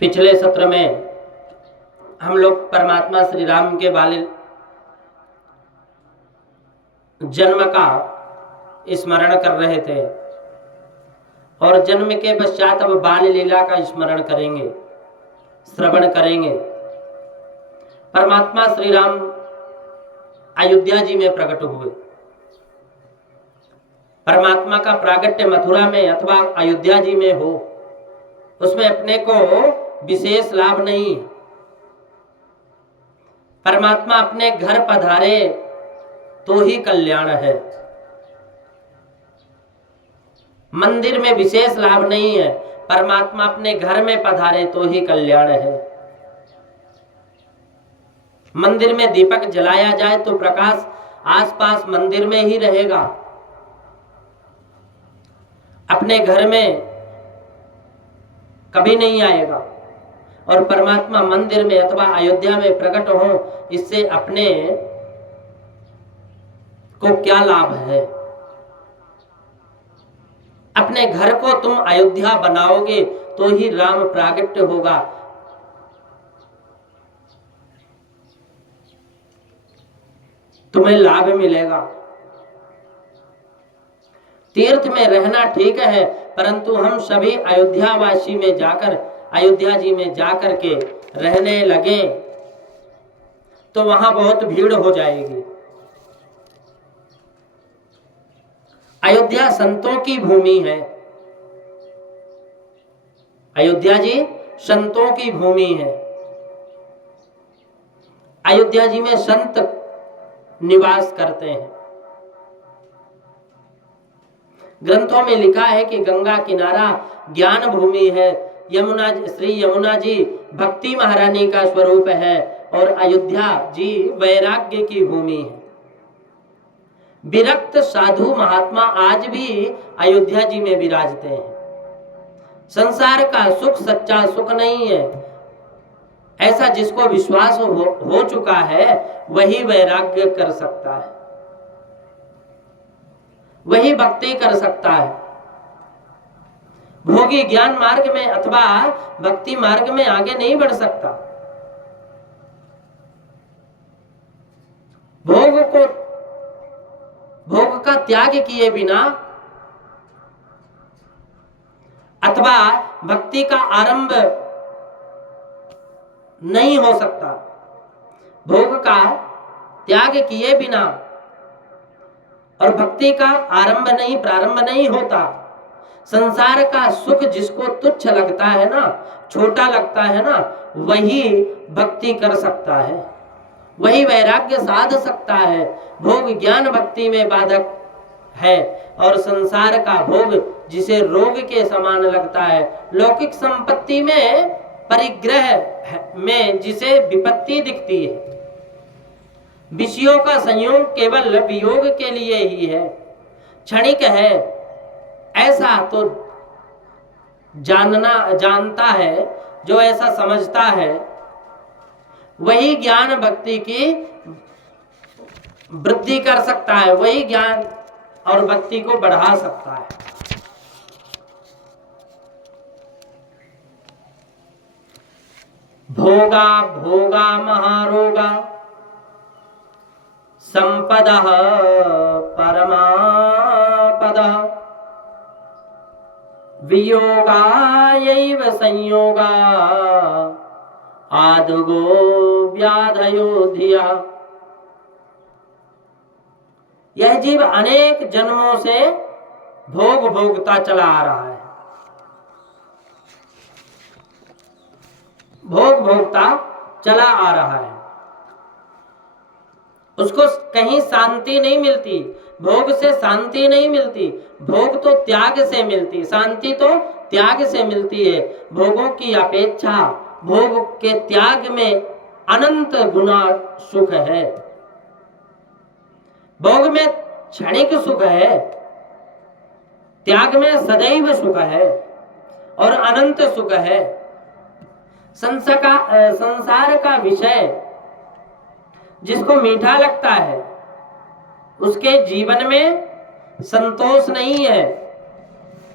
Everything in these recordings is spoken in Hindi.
पिछले सत्र में हम लोग परमात्मा श्री राम के बाल जन्म का स्मरण कर रहे थे और जन्म के पश्चात अब बाल लीला का स्मरण करेंगे, श्रवण करेंगे। परमात्मा श्री राम अयोध्या जी में प्रकट हुए। परमात्मा का प्रागट्य मथुरा में अथवा अयोध्या जी में हो, उसमें अपने को विशेष लाभ नहीं। परमात्मा अपने घर पधारे तो ही कल्याण है। मंदिर में विशेष लाभ नहीं है, परमात्मा अपने घर में पधारे तो ही कल्याण है। मंदिर में दीपक जलाया जाए तो प्रकाश आसपास मंदिर में ही रहेगा, अपने घर में कभी नहीं आएगा। और परमात्मा मंदिर में अथवा अयोध्या में प्रकट हो, इससे अपने को क्या लाभ है? अपने घर को तुम अयोध्या बनाओगे तो ही राम प्रागट्य होगा। तुम्हें लाभ मिलेगा। तीर्थ में रहना ठीक है, परंतु हम सभी अयोध्यावासी में जाकर, अयोध्या जी में जाकर के रहने लगे तो वहां बहुत भीड़ हो जाएगी। अयोध्या संतों की भूमि है। अयोध्या जी संतों की भूमि है। अयोध्या जी में संत निवास करते हैं। ग्रंथों में लिखा है कि गंगा किनारा ज्ञान भूमि है, यमुना श्री यमुना जी भक्ति महारानी का स्वरूप है और अयोध्या जी वैराग्य की भूमि है। विरक्त साधु महात्मा आज भी अयोध्या जी में विराजते हैं। संसार का सुख सच्चा सुख नहीं है, ऐसा जिसको विश्वास हो चुका है वही वैराग्य कर सकता है, वही भक्ति कर सकता है। भोगी ज्ञान मार्ग में अथवा भक्ति मार्ग में आगे नहीं बढ़ सकता। भोग का त्याग किए बिना अथवा भक्ति का आरंभ नहीं हो सकता। भोग का त्याग किए बिना और भक्ति का प्रारंभ नहीं होता। संसार का सुख जिसको तुच्छ लगता है ना, छोटा लगता है ना, वही भक्ति कर सकता है, वही वैराग्य साध सकता है। भोग ज्ञान भक्ति में बाधक है और संसार का भोग जिसे रोग के समान लगता है, लौकिक संपत्ति में परिग्रह में जिसे विपत्ति दिखती है, विषयों का संयोग केवल वियोग के लिए ही है, क्षणिक है, ऐसा तो जानता है। जो ऐसा समझता है वही ज्ञान भक्ति की वृद्धि कर सकता है, वही ज्ञान और भक्ति को बढ़ा सकता है। भोगा भोगा महारोगा संपदः परमापदः वियोगायैव संयोगा आदुगो व्याधयो धिया। यह जीव अनेक जन्मों से भोग भोगता चला आ रहा है, भोग भोगता चला आ रहा है। उसको कहीं शांति नहीं मिलती, भोग से शांति नहीं मिलती। भोग तो त्याग से मिलती, शांति तो त्याग से मिलती है। भोगों की अपेक्षा भोग के त्याग में अनंत गुना सुख है। भोग में क्षणिक सुख है, त्याग में सदैव सुख है और अनंत सुख है। संसार का विषय जिसको मीठा लगता है उसके जीवन में संतोष नहीं है।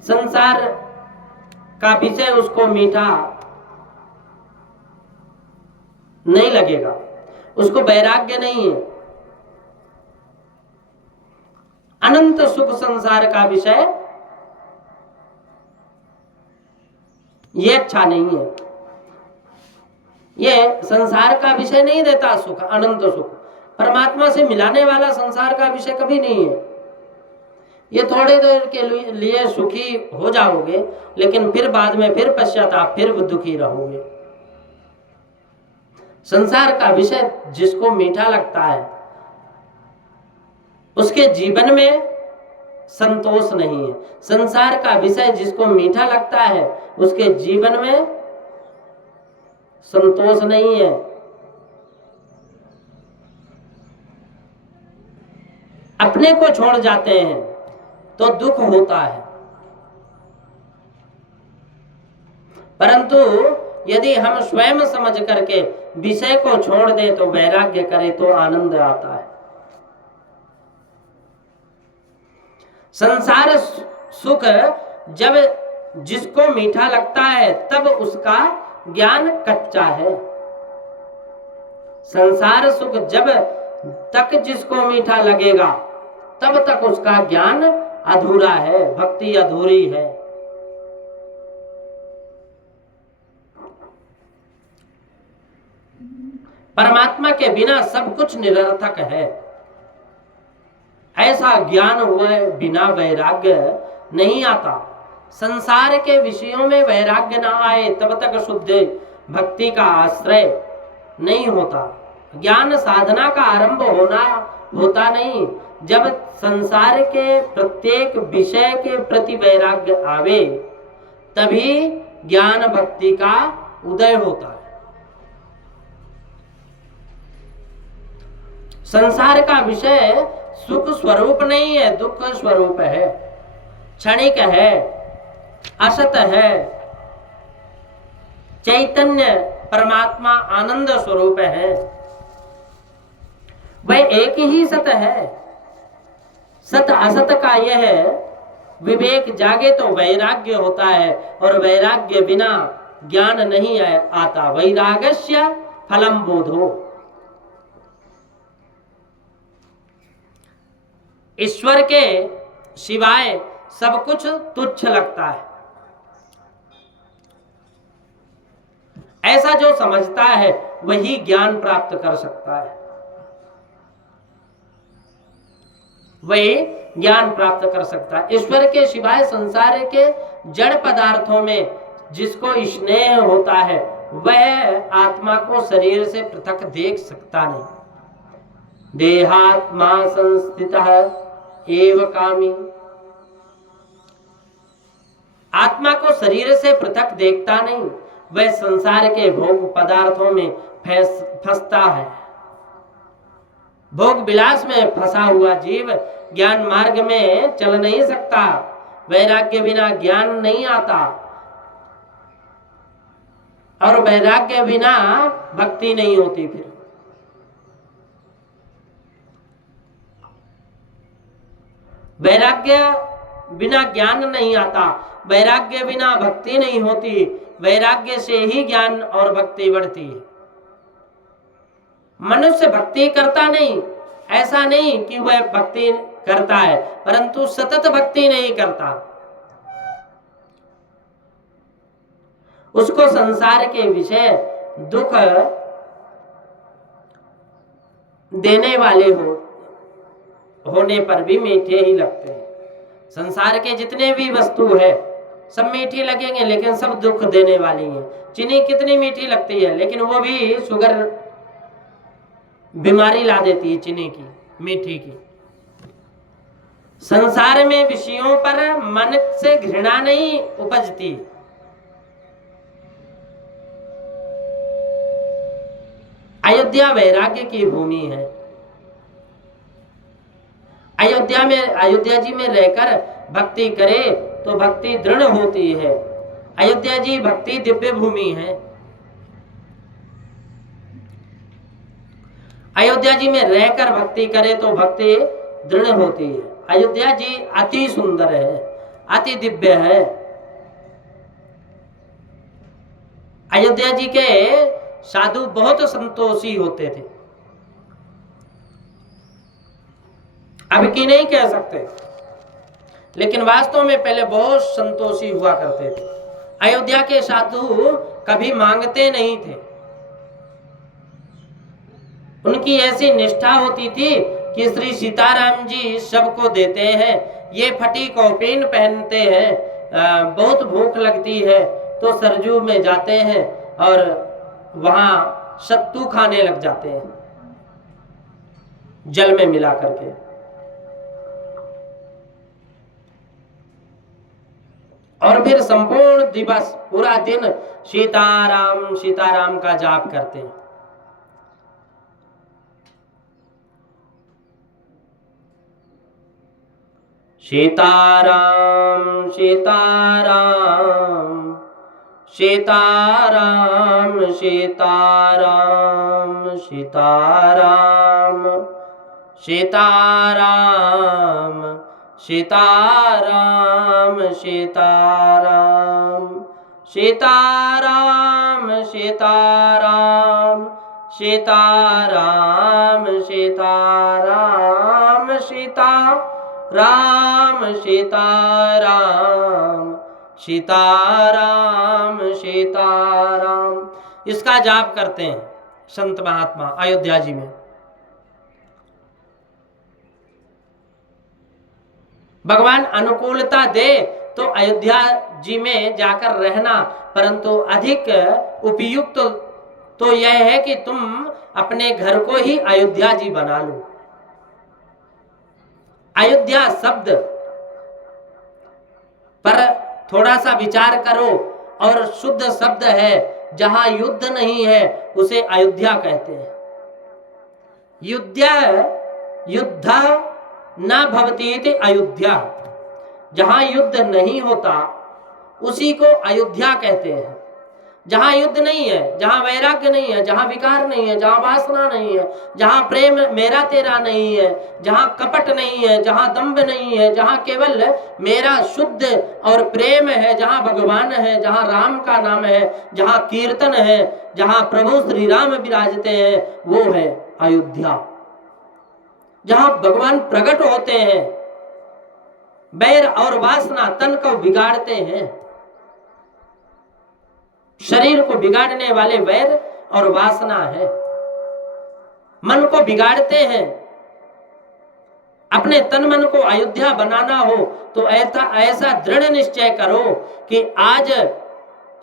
संसार का विषय उसको मीठा नहीं लगेगा, उसको वैराग्य नहीं है। अनंत सुख संसार का विषय ये अच्छा नहीं है, ये संसार का विषय नहीं देता सुख, अनंत सुख परमात्मा से मिलाने वाला संसार का विषय कभी नहीं है। ये थोड़े देर के लिए सुखी हो जाओगे, लेकिन फिर बाद में फिर पश्चाताप, फिर दुखी रहोगे। संसार का विषय जिसको मीठा लगता है उसके जीवन में संतोष नहीं है। संसार का विषय जिसको मीठा लगता है उसके जीवन में संतोष नहीं है। अपने को छोड़ जाते हैं तो दुख होता है, परंतु यदि हम स्वयं समझ करके विषय को छोड़ दें तो वैराग्य करें तो आनंद आता है। संसार सुख जब जिसको मीठा लगता है तब उसका ज्ञान कच्चा है। संसार सुख जब तक जिसको मीठा लगेगा तब तक उसका ज्ञान अधूरा है, भक्ति अधूरी है। परमात्मा के बिना सब कुछ निरर्थक है, ऐसा ज्ञान हुए बिना वैराग्य नहीं आता। संसार के विषयों में वैराग्य ना आए तब तक शुद्ध भक्ति का आश्रय नहीं होता। ज्ञान साधना का आरंभ होता नहीं जब संसार के प्रत्येक विषय के प्रति वैराग्य आवे, तभी ज्ञान भक्ति का उदय होता है। संसार का विषय सुख स्वरूप नहीं है, दुख स्वरूप है, क्षणिक है, असत है। चैतन्य परमात्मा आनंद स्वरूप है, वह एक ही सत है। सत असत का यह विवेक जागे तो वैराग्य होता है, और वैराग्य बिना ज्ञान नहीं आता। वैराग्यस्य फलम बोधो। ईश्वर के सिवाय सब कुछ तुच्छ लगता है, ऐसा जो समझता है वही ज्ञान प्राप्त कर सकता है, वही ज्ञान प्राप्त कर सकता है। ईश्वर के सिवाय संसार के जड़ पदार्थों में जिसको स्नेह होता है वह आत्मा को शरीर से पृथक देख सकता नहीं। देहात्मा संस्थितः एव कामी। आत्मा को शरीर से पृथक देखता नहीं, वह संसार के भोग पदार्थों में फंसता है। भोग विलास में फंसा हुआ जीव ज्ञान मार्ग में चल नहीं सकता। वैराग्य बिना ज्ञान नहीं आता, और वैराग्य बिना भक्ति नहीं होती। फिर वैराग्य बिना ज्ञान नहीं आता, वैराग्य बिना भक्ति नहीं होती। वैराग्य से ही ज्ञान और भक्ति बढ़ती है। मनुष्य भक्ति करता नहीं, ऐसा नहीं कि वह भक्ति करता है, परंतु सतत भक्ति नहीं करता। उसको संसार के विषय दुख देने वाले होने पर भी मीठे ही लगते हैं। संसार के जितने भी वस्तु है सब मीठी लगेंगे, लेकिन सब दुख देने वाली है। चीनी कितनी मीठी लगती है, लेकिन वो भी शुगर बीमारी ला देती है, चीनी की, मीठी की। संसार में विषयों पर मन से घृणा नहीं उपजती। अयोध्या वैराग्य की भूमि है। अयोध्या जी में रहकर भक्ति करे तो भक्ति दृढ़ होती है। अयोध्या जी भक्ति दिव्य भूमि है। अयोध्या जी में रहकर भक्ति करे तो भक्ति दृढ़ होती है। अयोध्या जी अति सुंदर है, अति दिव्य है। अयोध्या जी के साधु बहुत संतोषी होते थे, अब की नहीं कह सकते, लेकिन वास्तव में पहले बहुत संतोषी हुआ करते थे। अयोध्या के साधु कभी मांगते नहीं थे, उनकी ऐसी निष्ठा होती थी कि श्री सीताराम जी सबको देते हैं, ये फटी कौपीन पहनते हैं, बहुत भूख लगती है तो सरजू में जाते हैं और वहां सत्तू खाने लग जाते हैं जल में मिला करके। और फिर संपूर्ण दिवस पूरा दिन सीताराम सीताराम का जाप करते हैं। सीताराम सीताराम सीताराम सीताराम सीताराम सीताराम सीताराम सीताराम सीताराम सीताराम सीताराम सीताराम सीताराम सीताराम सीताराम सीताराम, इसका जाप करते हैं संत महात्मा अयोध्या जी में। भगवान अनुकूलता दे तो अयोध्या जी में जाकर रहना, परंतु अधिक उपयुक्त तो यह है कि तुम अपने घर को ही अयोध्या जी बना लो। अयोध्या शब्द पर थोड़ा सा विचार करो, और शुद्ध शब्द है, जहां युद्ध नहीं है उसे अयोध्या कहते हैं। युद्ध न भवति इति अयोध्या, जहां युद्ध नहीं होता उसी को अयोध्या कहते हैं। जहां युद्ध नहीं है, जहां वैराग्य नहीं है, जहां विकार नहीं है, जहां वासना नहीं है, जहां प्रेम मेरा तेरा नहीं है, जहां कपट नहीं है, जहां दंभ नहीं है, जहां केवल मेरा शुद्ध और प्रेम है, जहां भगवान है, जहां राम का नाम है, जहां कीर्तन है, जहां प्रभु श्री राम विराजते हैं, वो है अयोध्या। जहां भगवान प्रकट होते हैं, बैर और वासना तन को बिगाड़ते हैं, शरीर को बिगाड़ने वाले वैर और वासना है, मन को बिगाड़ते हैं। अपने तन मन को अयोध्या बनाना हो तो ऐसा दृढ़ निश्चय करो कि आज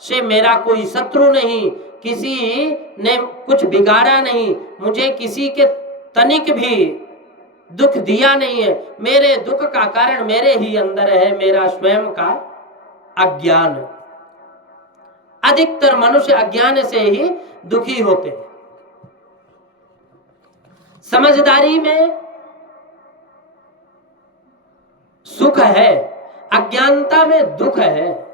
से मेरा कोई शत्रु नहीं, किसी ने कुछ बिगाड़ा नहीं, मुझे किसी के तनिक भी दुख दिया नहीं है, मेरे दुख का कारण मेरे ही अंदर है, मेरा स्वयं का अज्ञान। अधिकतर मनुष्य अज्ञान से ही दुखी होते हैं। समझदारी में सुख है, अज्ञानता में दुख है।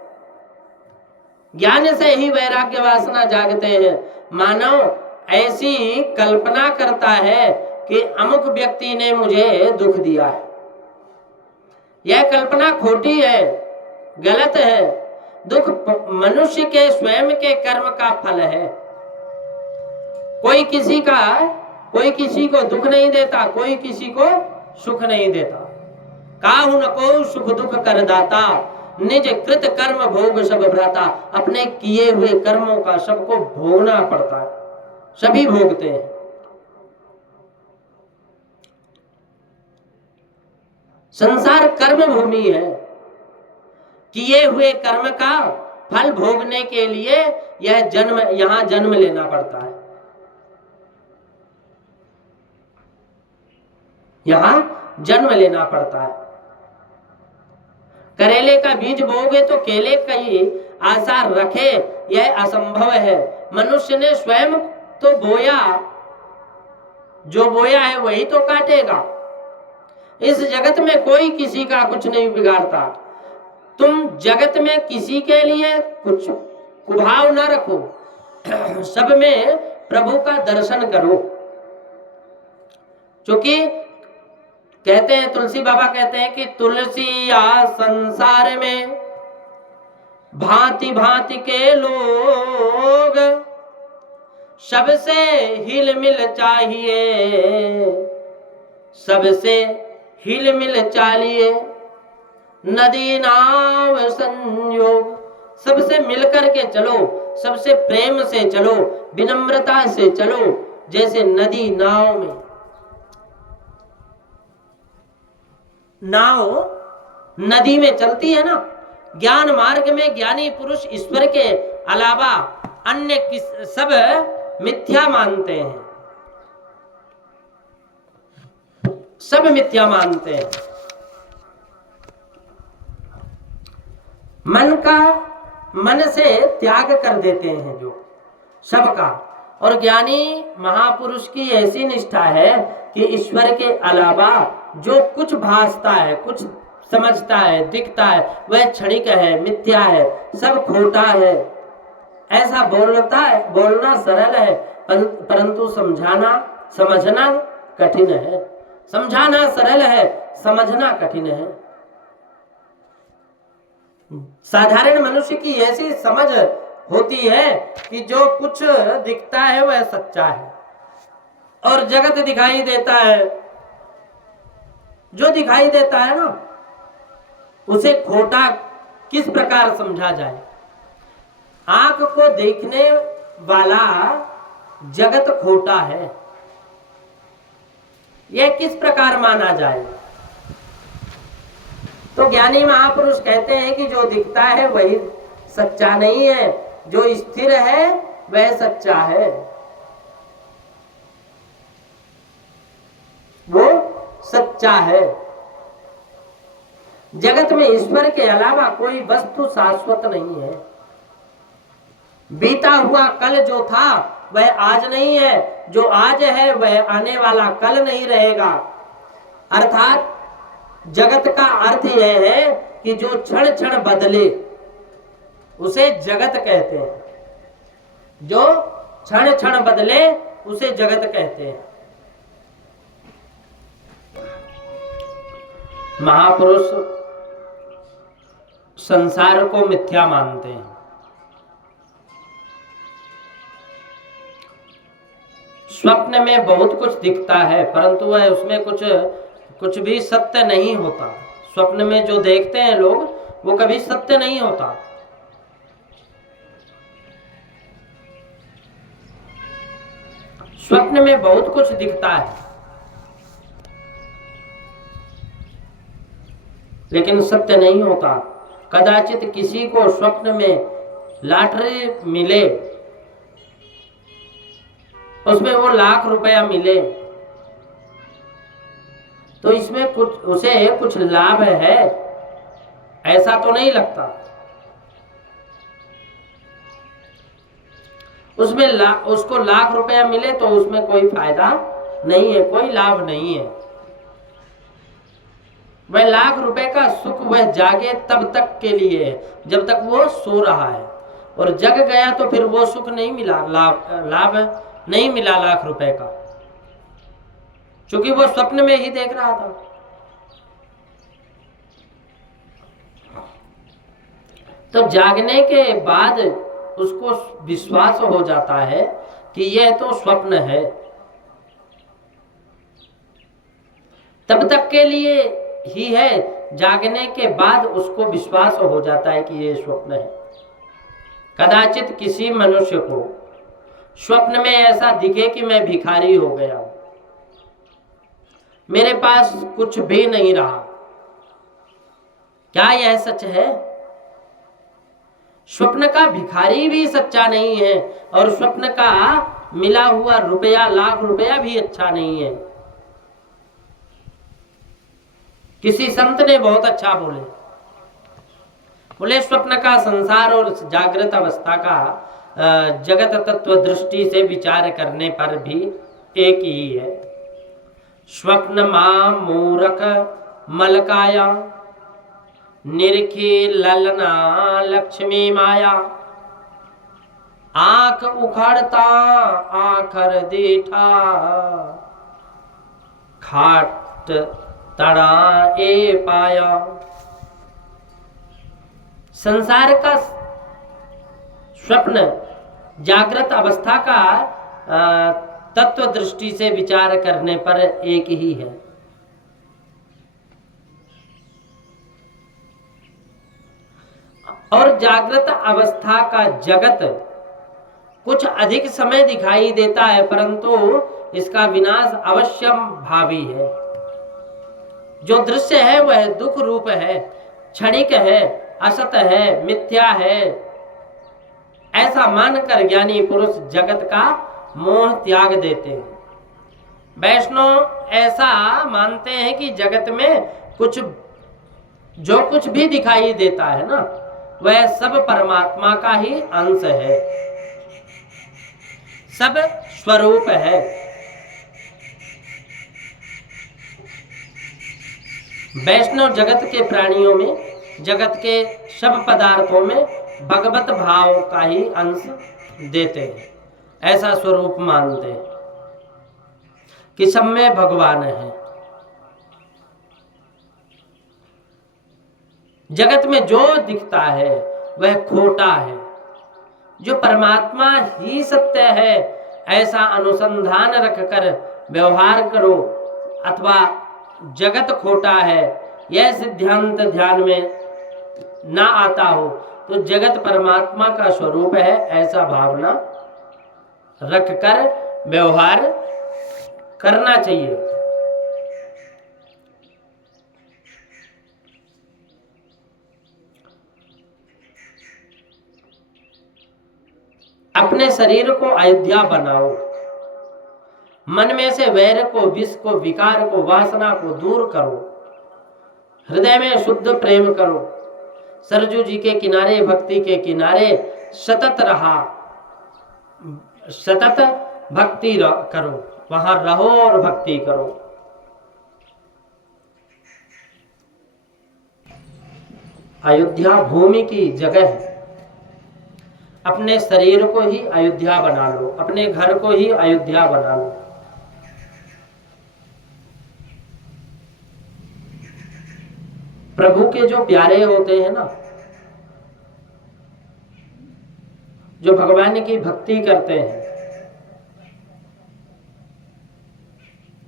ज्ञान से ही वैराग्य वासना जागते हैं। मानव ऐसी कल्पना करता है कि अमुक व्यक्ति ने मुझे दुख दिया है। यह कल्पना खोटी है, गलत है। दुख मनुष्य के स्वयं के कर्म का फल है। कोई किसी को दुख नहीं देता, कोई किसी को सुख नहीं देता। काहु न को सुख दुख कर दाता, निज कृत कर्म भोग सब भ्राता। अपने किए हुए कर्मों का सबको भोगना पड़ता है, सभी भोगते हैं। संसार कर्म भूमि है। किए हुए कर्म का फल भोगने के लिए यहां जन्म लेना पड़ता है, यहां जन्म लेना पड़ता है। करेले का बीज बोओगे तो केले का ही आशा रखे, यह असंभव है। मनुष्य ने स्वयं तो बोया, जो बोया है वही तो काटेगा। इस जगत में कोई किसी का कुछ नहीं बिगाड़ता। तुम जगत में किसी के लिए कुछ कुभाव न रखो, सब में प्रभु का दर्शन करो। क्योंकि कहते हैं, तुलसी बाबा कहते हैं कि तुलसी या संसार में भांति भांति के लोग, सबसे हिल मिल चाहिए, सबसे हिल मिल चाहिए, नदी नाव संयोग। सबसे मिलकर के चलो, सबसे प्रेम से चलो, विनम्रता से चलो, जैसे नदी नाव में। नाव नदी में चलती है ना। ज्ञान मार्ग में ज्ञानी पुरुष ईश्वर के अलावा अन्य सब मिथ्या मानते हैं, सब मिथ्या मानते हैं। मन से त्याग कर देते हैं जो सबका। और ज्ञानी महापुरुष की ऐसी निष्ठा है कि ईश्वर के अलावा जो कुछ भासता है, कुछ समझता है, दिखता है, वह क्षणिक है, मिथ्या है, सब खोटा है। ऐसा बोलना सरल है, परंतु समझना कठिन है। समझाना सरल है, समझना कठिन है। साधारण मनुष्य की ऐसी समझ होती है कि जो कुछ दिखता है वह सच्चा है, और जगत दिखाई देता है, जो दिखाई देता है ना, उसे खोटा किस प्रकार समझा जाए। आंख को देखने वाला जगत खोटा है, यह किस प्रकार माना जाए। तो ज्ञानी महापुरुष कहते हैं कि जो दिखता है वही सच्चा नहीं है, जो स्थिर है वह सच्चा है, वो सच्चा है। जगत में ईश्वर के अलावा कोई वस्तु शाश्वत नहीं है। बीता हुआ कल जो था वह आज नहीं है, जो आज है वह आने वाला कल नहीं रहेगा। अर्थात जगत का अर्थ यह है कि जो क्षण क्षण बदले उसे जगत कहते हैं। जो क्षण क्षण बदले उसे जगत कहते हैं। महापुरुष संसार को मिथ्या मानते हैं। स्वप्न में बहुत कुछ दिखता है, परंतु वह उसमें कुछ भी सत्य नहीं होता। स्वप्न में जो देखते हैं लोग वो कभी सत्य नहीं होता। स्वप्न में बहुत कुछ दिखता है, लेकिन सत्य नहीं होता। कदाचित किसी को स्वप्न में लॉटरी मिले, उसमें वो लाख रुपया मिले, तो इसमें उसे कुछ लाभ है ऐसा तो नहीं लगता। उसमें उसको लाख रुपया मिले तो उसमें कोई फायदा नहीं है, कोई लाभ नहीं है। वह लाख रुपए का सुख वह जागे तब तक के लिए है, जब तक वो सो रहा है, और जग गया तो फिर वो सुख नहीं मिला, लाभ नहीं मिला लाख रुपए का, क्योंकि वो स्वप्न में ही देख रहा था। तो जागने के बाद उसको विश्वास हो जाता है कि यह तो स्वप्न है। तब तक के लिए ही है, जागने के बाद उसको विश्वास हो जाता है कि यह स्वप्न है। कदाचित किसी मनुष्य को स्वप्न में ऐसा दिखे कि मैं भिखारी हो गया हूं, मेरे पास कुछ भी नहीं रहा। क्या यह सच है? स्वप्न का भिखारी भी सच्चा नहीं है, और स्वप्न का मिला हुआ रुपया, लाख रुपया भी अच्छा नहीं है। किसी संत ने बहुत अच्छा बोले स्वप्न का संसार और जागृत अवस्था का जगत तत्व दृष्टि से विचार करने पर भी एक ही है। स्वप्न मां मूरख मलकाया, निरखी ललना लक्ष्मी माया। आंख उखड़ता आखर दीठा, खाट तड़ा ए पाया। संसार का स्वप्न, जागृत अवस्था का तत्व दृष्टि से विचार करने पर एक ही है। और जागृत अवस्था का जगत कुछ अधिक समय दिखाई देता है, परंतु इसका विनाश अवश्यम भावी है। जो दृश्य है वह दुख रूप है, क्षणिक है, असत है, मिथ्या है, ऐसा मानकर ज्ञानी पुरुष जगत का मोह त्याग देते हैं। वैष्णव ऐसा मानते हैं कि जगत में जो कुछ भी दिखाई देता है ना, वह सब परमात्मा का ही अंश है, सब स्वरूप है। वैष्णव जगत के प्राणियों में, जगत के सब पदार्थों में भगवत भाव का ही अंश देते हैं, ऐसा स्वरूप मानते हैं कि सब में भगवान है। जगत में जो दिखता है वह खोटा है, जो परमात्मा ही सत्य है, ऐसा अनुसंधान रखकर व्यवहार करो। अथवा जगत खोटा है यह सिद्धांत ध्यान में ना आता हो तो जगत परमात्मा का स्वरूप है, ऐसा भावना रखकर व्यवहार करना चाहिए। अपने शरीर को अयोध्या बनाओ, मन में से वैर को, विष को, विकार को, वासना को दूर करो, हृदय में शुद्ध प्रेम करो। सरजू जी के किनारे, भक्ति के किनारे सतत भक्ति करो, वहां रहो और भक्ति करो। अयोध्या भूमि की जगह है। अपने शरीर को ही अयोध्या बना लो, अपने घर को ही अयोध्या बना लो। प्रभु के जो प्यारे होते हैं ना, जो भगवान की भक्ति करते हैं,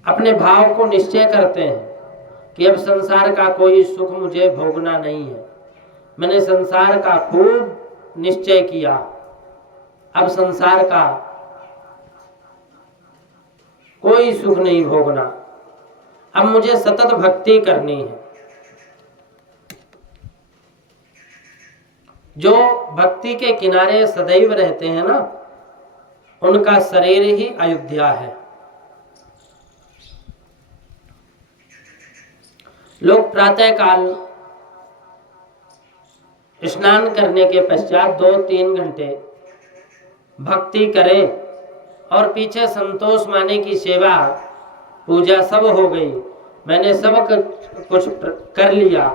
अपने भाव को निश्चय करते हैं कि अब संसार का कोई सुख मुझे भोगना नहीं है, मैंने संसार का खूब निश्चय किया, अब संसार का कोई सुख नहीं भोगना, अब मुझे सतत भक्ति करनी है। जो भक्ति के किनारे सदैव रहते हैं ना, उनका शरीर ही अयोध्या है। लोग प्रातः काल स्नान करने के पश्चात 2-3 घंटे भक्ति करें और पीछे संतोष माने की सेवा पूजा सब हो गई, मैंने सब कुछ कर लिया।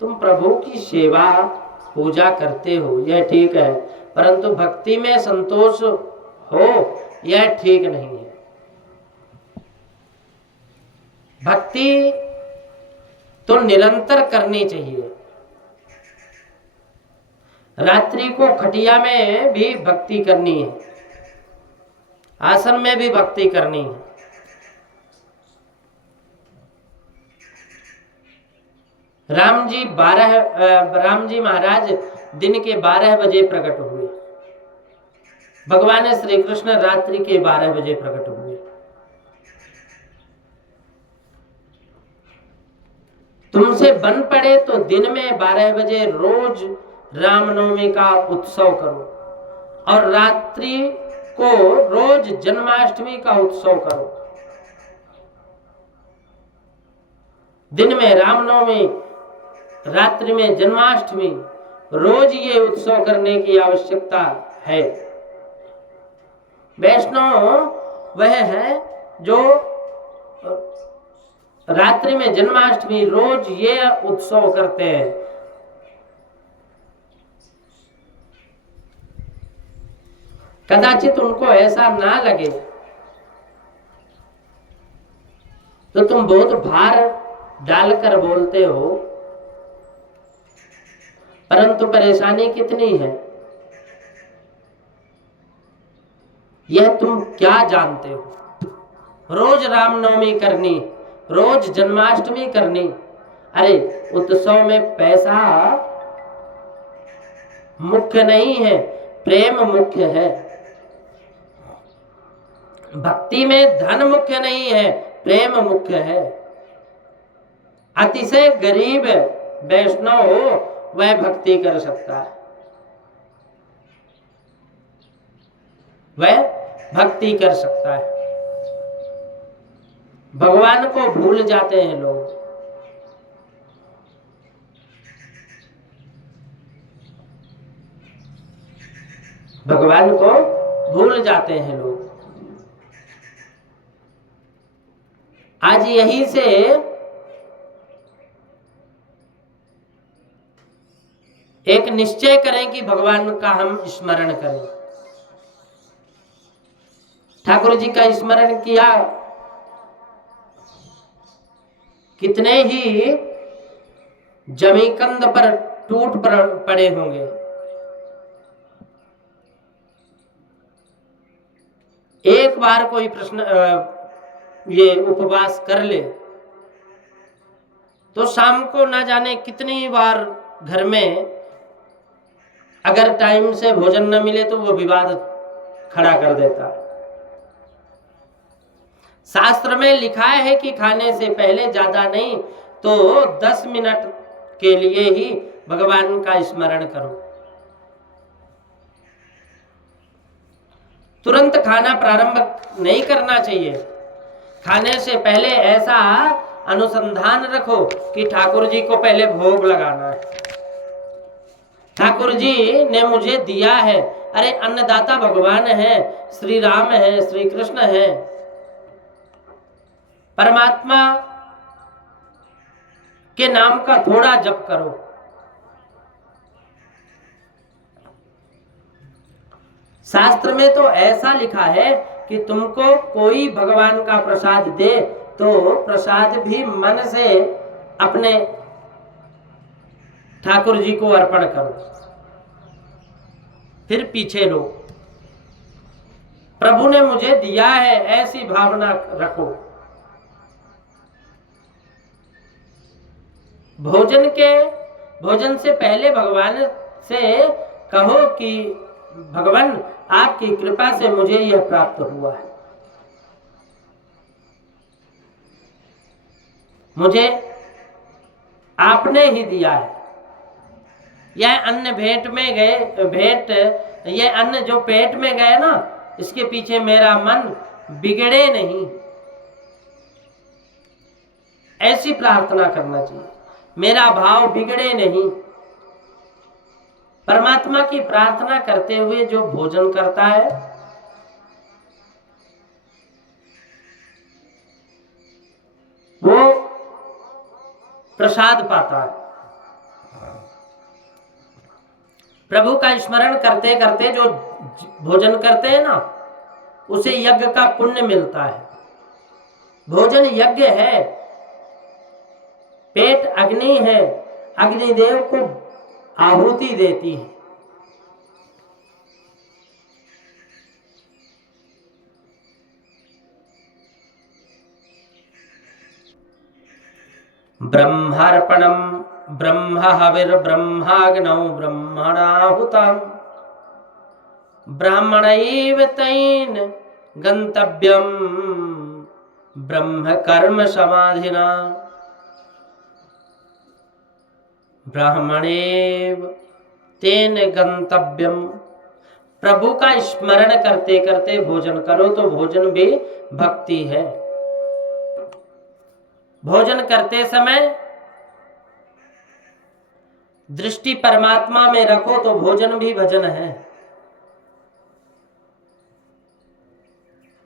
तुम प्रभु की सेवा पूजा करते हो, यह ठीक है, परंतु भक्ति में संतोष हो यह ठीक नहीं है। भक्ति तो निरंतर करनी चाहिए। रात्रि को खटिया में भी भक्ति करनी है, आसन में भी भक्ति करनी है। राम जी महाराज दिन के 12 बजे प्रकट हुए, भगवान श्री कृष्ण रात्रि के 12 बजे प्रकट हुए। तुमसे बन पड़े तो दिन में 12 बजे रोज रामनवमी का उत्सव करो और रात्रि को रोज जन्माष्टमी का उत्सव करो। दिन में रामनवमी, रात्रि में जन्माष्टमी, रोज ये उत्सव करने की आवश्यकता है। वैष्णव वह है जो रात्रि में जन्माष्टमी रोज ये उत्सव करते हैं। कदाचित उनको ऐसा ना लगे तो तुम बहुत भार डालकर बोलते हो, परंतु परेशानी कितनी है। यह तुम क्या जानते हो? रोज रामनवमी करनी, रोज जन्माष्टमी करनी। अरे उत्सव में पैसा मुख्य नहीं है, प्रेम मुख्य है। भक्ति में धन मुख्य नहीं है, प्रेम मुख्य है। अतिशय गरीब वैष्णव हो वह भक्ति कर सकता है, वह भक्ति कर सकता है। भगवान को भूल जाते हैं लोग। भगवान को भूल जाते हैं लोग। आज यही से एक निश्चय करें कि भगवान का हम स्मरण करें। ठाकुर जी का स्मरण किया, कितने ही जमीकंद पर टूट पड़े होंगे। एक बार कोई प्रश्न ये उपवास कर ले तो शाम को ना जाने कितनी बार घर में अगर टाइम से भोजन न मिले तो वो विवाद खड़ा कर देता है। शास्त्र में लिखा है कि खाने से पहले ज्यादा नहीं तो 10 मिनट के लिए ही भगवान का स्मरण करो। तुरंत खाना प्रारंभ नहीं करना चाहिए। खाने से पहले ऐसा अनुसंधान रखो कि ठाकुर जी को पहले भोग लगाना है। ठाकुर जी ने मुझे दिया है। अरे अन्नदाता भगवान है, श्री राम है, श्री कृष्ण है, परमात्मा के नाम का थोड़ा जप करो। शास्त्र में तो ऐसा लिखा है कि तुमको कोई भगवान का प्रसाद दे तो प्रसाद भी मन से अपने ठाकुर जी को अर्पण करो, फिर पीछे लो। प्रभु ने मुझे दिया है, ऐसी भावना रखो। भोजन से पहले भगवान से कहो कि भगवान आपकी कृपा से मुझे यह प्राप्त हुआ है, मुझे आपने ही दिया है। यह अन्न यह अन्न जो पेट में गए ना, इसके पीछे मेरा मन बिगड़े नहीं, ऐसी प्रार्थना करना चाहिए। मेरा भाव बिगड़े नहीं। परमात्मा की प्रार्थना करते हुए जो भोजन करता है वो प्रसाद पाता है। प्रभु का स्मरण करते करते जो भोजन करते हैं ना, उसे यज्ञ का पुण्य मिलता है। भोजन यज्ञ है, पेट अग्नि है, अग्निदेव को आहुति देती है। ब्रह्मार्पणम ब्रह्म हविर्ब्रह्माग्नौ ब्रह्मणाहुतम् ब्राह्मणैव तैन गंतव्यम ब्रह्म कर्म समाधिना ब्राह्मणेव तेन गंतव्यम। प्रभु का स्मरण करते करते भोजन करो तो भोजन भी भक्ति है। भोजन करते समय दृष्टि परमात्मा में रखो तो भोजन भी भजन है।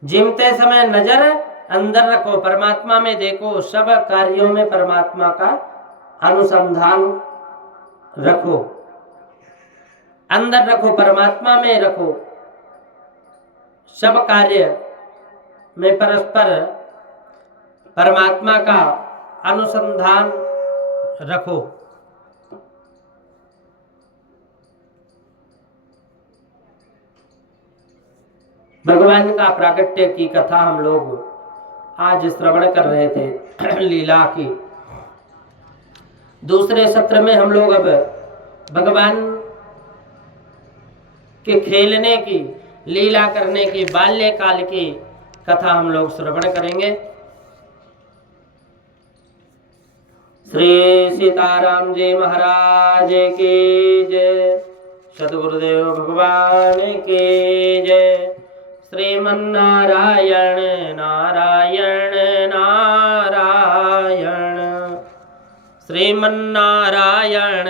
जिमते समय नजर अंदर रखो, परमात्मा में देखो, सब कार्यों में परमात्मा का अनुसंधान रखो, अंदर रखो, परमात्मा में रखो। सब कार्य में परस्पर परमात्मा का अनुसंधान रखो। भगवान का प्राकट्य की कथा हम लोग आज श्रवण कर रहे थे लीला की। दूसरे सत्र में हम लोग अब भगवान के खेलने की, लीला करने की, बाल्यकाल की कथा हम लोग श्रवण करेंगे। श्री सीताराम जी महाराज की जय, सद्गुरुदेव भगवान की जय। श्रीमन्नारायण नारायण नारायण, श्रीमन्नारायण